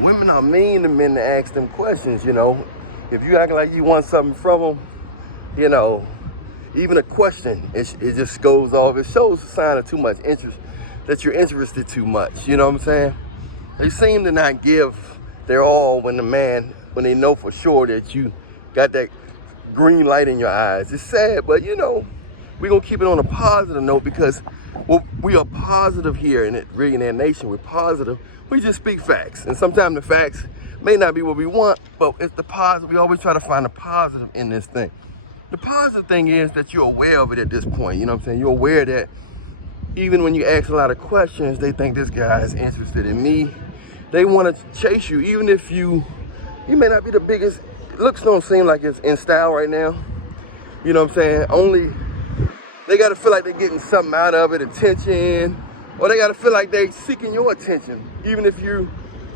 women are mean to men to ask them questions, you know. If you act like you want something from them, you know, even a question, it just goes off. It shows a sign of too much interest, that you're interested too much, you know what I'm saying? They seem to not give their all when they know for sure that you got that green light in your eyes. It's sad, but you know, we're gonna keep it on a positive note because we are positive here in Reallionaire Nation. We're positive. We just speak facts. And sometimes the facts may not be what we want, but it's the positive. We always try to find the positive in this thing. The positive thing is that you're aware of it at this point. You know what I'm saying? You're aware that even when you ask a lot of questions, they think this guy is interested in me. They want to chase you, even if you may not be the biggest. Looks don't seem like it's in style right now. You know what I'm saying? Only they got to feel like they're getting something out of it, attention, or they got to feel like they're seeking your attention. Even if you're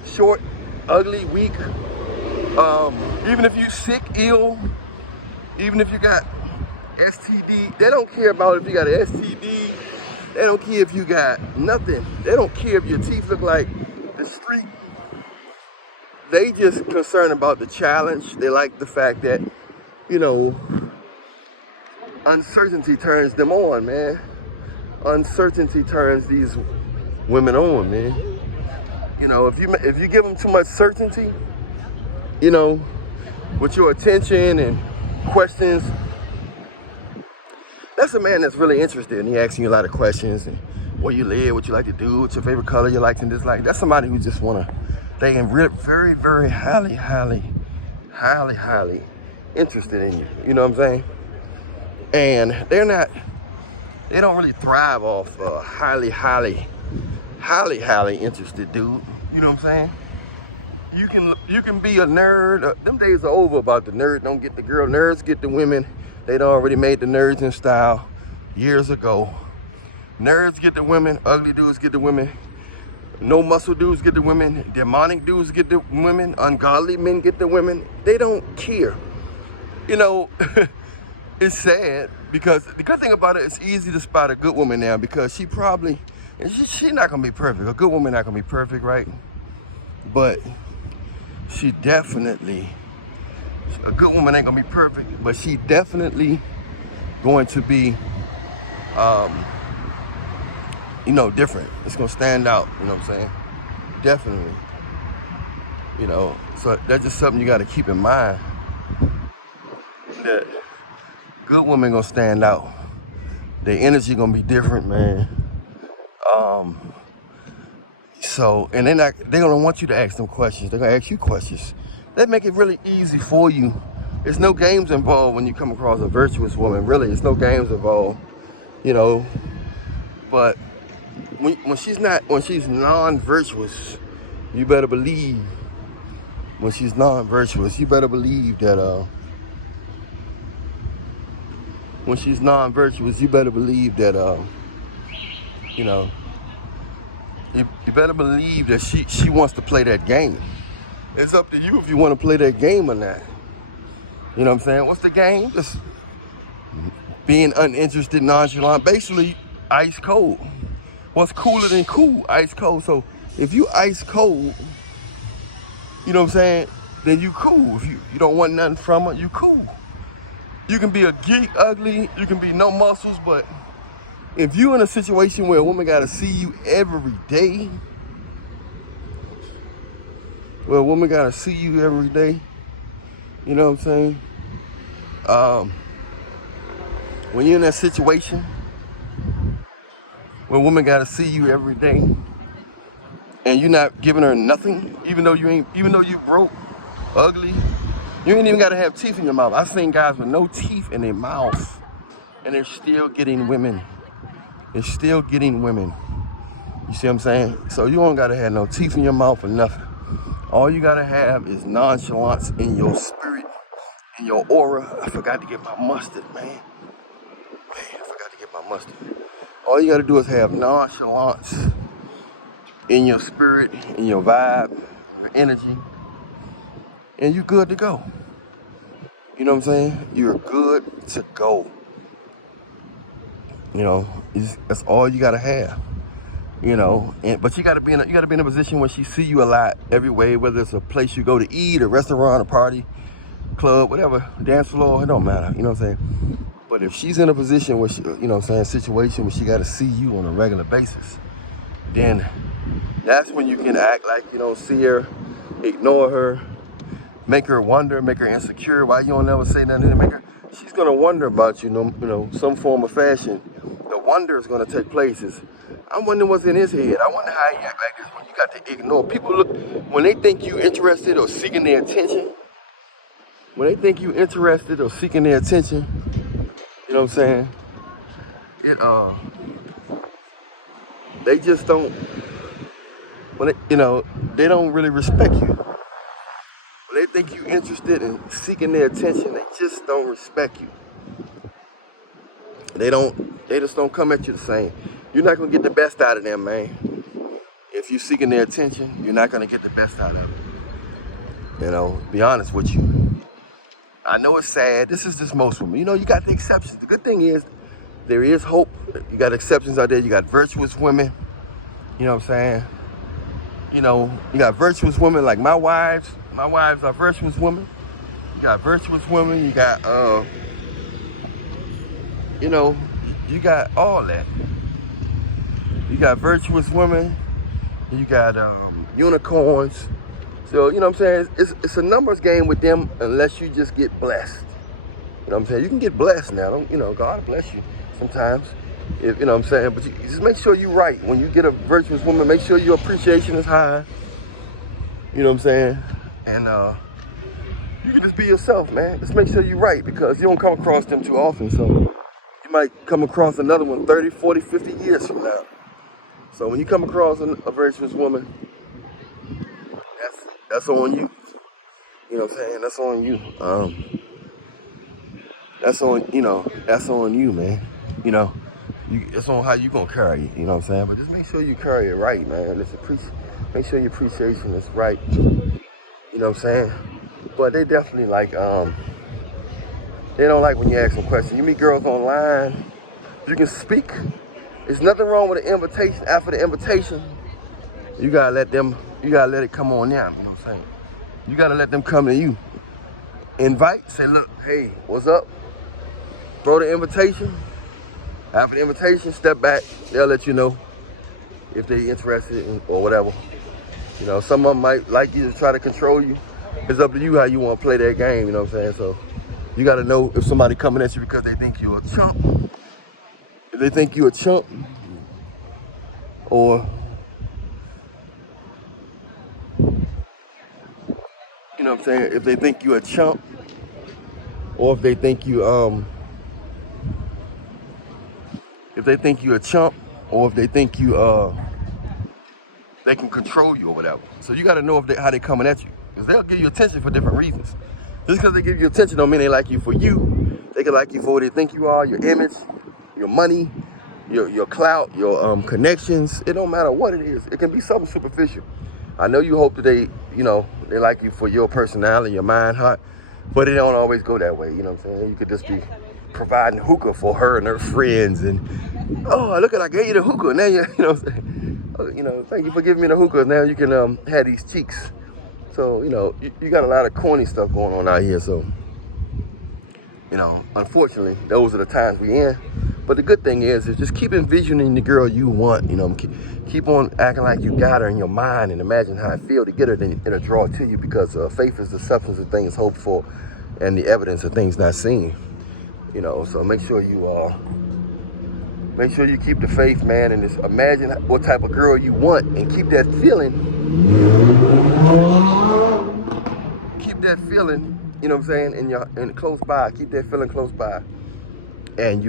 short, ugly, weak, even if you're sick, ill, even if you got STD, they don't care about if you got an STD. They don't care if you got nothing. They don't care if your teeth look like the street. They just concerned about the challenge. They like the fact that, you know, uncertainty turns them on, man. Uncertainty turns these women on, man. You know, if you give them too much certainty, you know, with your attention and questions, that's a man that's really interested and he asking you a lot of questions and where you live, what you like to do, what's your favorite color, you like and dislike. That's somebody who just wanna, they can very, very highly interested in you. You know what I'm saying? And they don't really thrive off highly interested dude. You know what I'm saying? You can be a nerd. Them days are over about the nerd don't get the girl. Nerds get the women. They'd already made the nerds in style years ago. Nerds get the women. Ugly dudes get the women. No muscle dudes get the women. Demonic dudes get the women. Ungodly men get the women. They don't care. You know, it's sad because the good thing about it, it's easy to spot a good woman now because she's not going to be perfect. A good woman not going to be perfect, right? But she definitely, a good woman ain't going to be perfect, but she definitely going to be, you know, different. It's going to stand out, you know what I'm saying? Definitely. You know, so that's just something you got to keep in mind. That good women going to stand out. Their energy going to be different, man. So, and they're going to want you to ask them questions. They're going to ask you questions. That make it really easy for you. There's no games involved when you come across a virtuous woman. Really, there's no games involved, you know. But when she's non-virtuous, you better believe. When she's non-virtuous, you better believe that. When she's non-virtuous, you better believe that. You know. You better believe that she wants to play that game. It's up to you if you want to play that game or not. You know what I'm saying? What's the game? Just being uninterested, nonchalant, basically ice cold. What's cooler than cool? Ice cold. So if you ice cold, you know what I'm saying, then you cool. If you don't want nothing from her, you cool. You can be a geek, ugly, you can be no muscles, but if you in a situation where a woman gotta see you every day, you know what I'm saying? When you're in that situation where a woman gotta see you every day and you're not giving her nothing, even though you broke, ugly, you ain't even gotta have teeth in your mouth. I've seen guys with no teeth in their mouth and they're still getting women. They're still getting women. You see what I'm saying? So you don't gotta have no teeth in your mouth or nothing. All you gotta have is nonchalance in your spirit, in your aura. I forgot to get my mustard, man. All you gotta do is have nonchalance in your spirit, in your vibe, your energy, and you're good to go. You know what I'm saying? You're good to go. You know, that's all you gotta have. But you gotta be in a position where she see you a lot every way, whether it's a place you go to eat, a restaurant, a party, club, whatever, dance floor, it don't matter, you know what I'm saying? But if she's in a position where situation where she gotta see you on a regular basis, then that's when you can act like you don't see her, ignore her, make her wonder, make her insecure. Why you don't never say nothing to her? She's gonna wonder about you, some form of fashion. The wonder is gonna take place. I'm wondering what's in his head. I wonder how he act like this when you got to ignore. People when they think you interested or seeking their attention. When they think you interested or seeking their attention, you know what I'm saying? They just don't. They don't really respect you. When they think you're interested in seeking their attention, they just don't respect you. They just don't come at you the same. You're not gonna get the best out of them, man. If you're seeking their attention, you're not gonna get the best out of them. Be honest with you. I know it's sad. This is just most women. You got the exceptions. The good thing is, there is hope. You got exceptions out there. You got virtuous women. You know what I'm saying? You got virtuous women like my wives. My wives are virtuous women. You got virtuous women. You got, you got all that. You got virtuous women. You got unicorns. So, you know what I'm saying? It's a numbers game with them unless you just get blessed. You know what I'm saying? You can get blessed now. God bless you sometimes. You know what I'm saying? But you just make sure you're right. When you get a virtuous woman, make sure your appreciation is high. You know what I'm saying? And you can just be yourself, man. Just make sure you're right, because you don't come across them too often. So you might come across another one 30, 40, 50 years from now. So when you come across a virtuous woman, that's on you. You know what I'm saying? That's on you. That's on you, man. It's on how you gonna carry it. You know what I'm saying? But just make sure you carry it right, man. Make sure your appreciation is right. You know what I'm saying? But they definitely they don't like when you ask them questions. You meet girls online, you can speak. There's nothing wrong with an invitation. After the invitation, you gotta let it come on down. You know what I'm saying? You gotta let them come to you. Invite, say, look, hey, what's up? Throw the invitation. After the invitation, step back. They'll let you know if they're interested or whatever. Some of them might like you to try to control you. It's up to you how you want to play that game, you know what I'm saying? So you got to know if somebody coming at you because they think you're a chump. If they think you're a chump, or, you know what I'm saying? If they think you're a chump, or if they think you're a chump, or if they think they can control you or whatever. So you got to know how they coming at you, because they'll give you attention for different reasons. Just because they give you attention don't mean they like you for you. They can like you for what they think you are, your image, your money, your clout, your connections. It don't matter what it is. It can be something superficial. I know you hope that they like you for your personality, your mind, heart, but it don't always go that way. You know what I'm saying? You could just be providing hookah for her and her friends, and look at, I gave you the hookah. Now you know what I'm saying? Thank you for giving me the hookah. Now you can have these cheeks. So you got a lot of corny stuff going on out here. So unfortunately, those are the times we in. But the good thing is just keep envisioning the girl you want. Keep on acting like you got her in your mind, and imagine how it feels to get her. Then it'll draw to you, because faith is the substance of things hoped for, and the evidence of things not seen. So make sure you keep the faith, man, and just imagine what type of girl you want, and keep that feeling. You know what I'm saying? And close by. Keep that feeling close by, and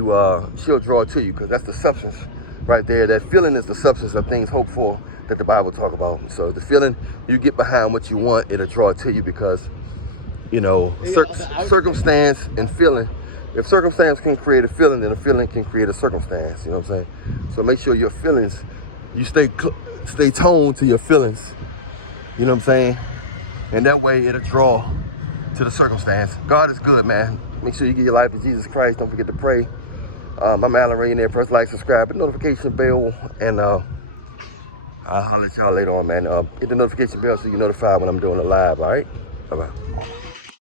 she'll draw to you, because that's the substance right there. That feeling is the substance of things hoped for that the Bible talk about. So the feeling, you get behind what you want, it'll draw to you, because circumstance and feeling. If circumstance can create a feeling, then a feeling can create a circumstance. You know what I'm saying? So make sure your feelings, you stay toned to your feelings. You know what I'm saying? And that way it'll draw to the circumstance. God is good, man. Make sure you give your life to Jesus Christ. Don't forget to pray. I'm Allan Reallionaire. Press like, subscribe, and notification bell. And I'll holler at y'all later on, man. Hit the notification bell so you're notified when I'm doing a live, all right? Bye-bye.